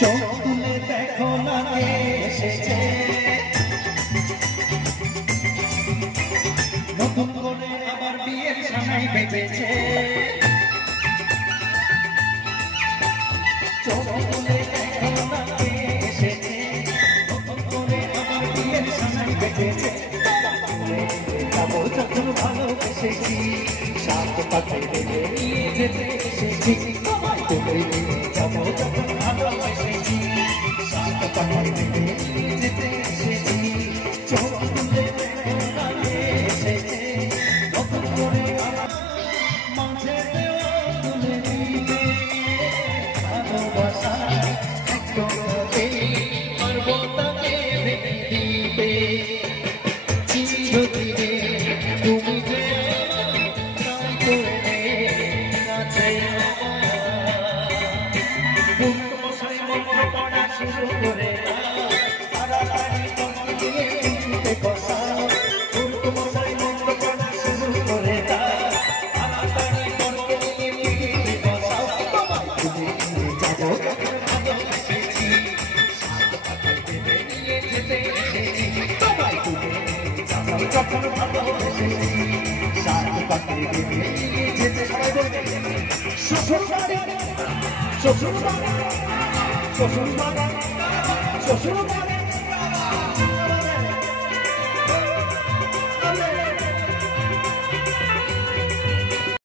চোখ তুলে দেখো না কে এসেছে, নতুন করে আবার বিয়ের সানাই বেজেছে। চোখ তুলে দেখো না কে এসেছে, নতুন করে আবার বিয়ের সানাই বেজেছে। যাবো যখন ভালোবেসেছি, সাত পাখি বেঁধে নিয়ে যেতে এসেছি। তোমায় তুলে নিয়ে যাবো যখন ভালোবেসেছি, সাত পাখি বেঁধে নিয়ে যেতে এসেছি। চোখ তুলে দেখো না কে এসেছে, নতুন করে আমার মাঝে তুলে দিতে ভালোবাসা একটুতে পারবো তাকে ভেঙে দিতে। চিরদিনে তুমি যে তাই করে কাছে মশাই মন্ত্র পড়া শুরু করে তাড়াতাড়ি তোমাকে দিয়ে দিতে বসা। মশাই মন্ত্র পড়া শুরু করে তাড়াতাড়ি তোমাকে দিয়ে দিতে বসা। যাবো ভালোবেসেছি, নিয়ে যেতে এসেছি। তোমায় তুলে যাবো যখন ভালোবেসেছি, সাত পাখি বেঁধে নিয়ে যেতে। শ্বশুর বাড়ি, শ্বশুর বাড়ি, শ্বশুর বাড়ি, শ্বশুর বাড়ি।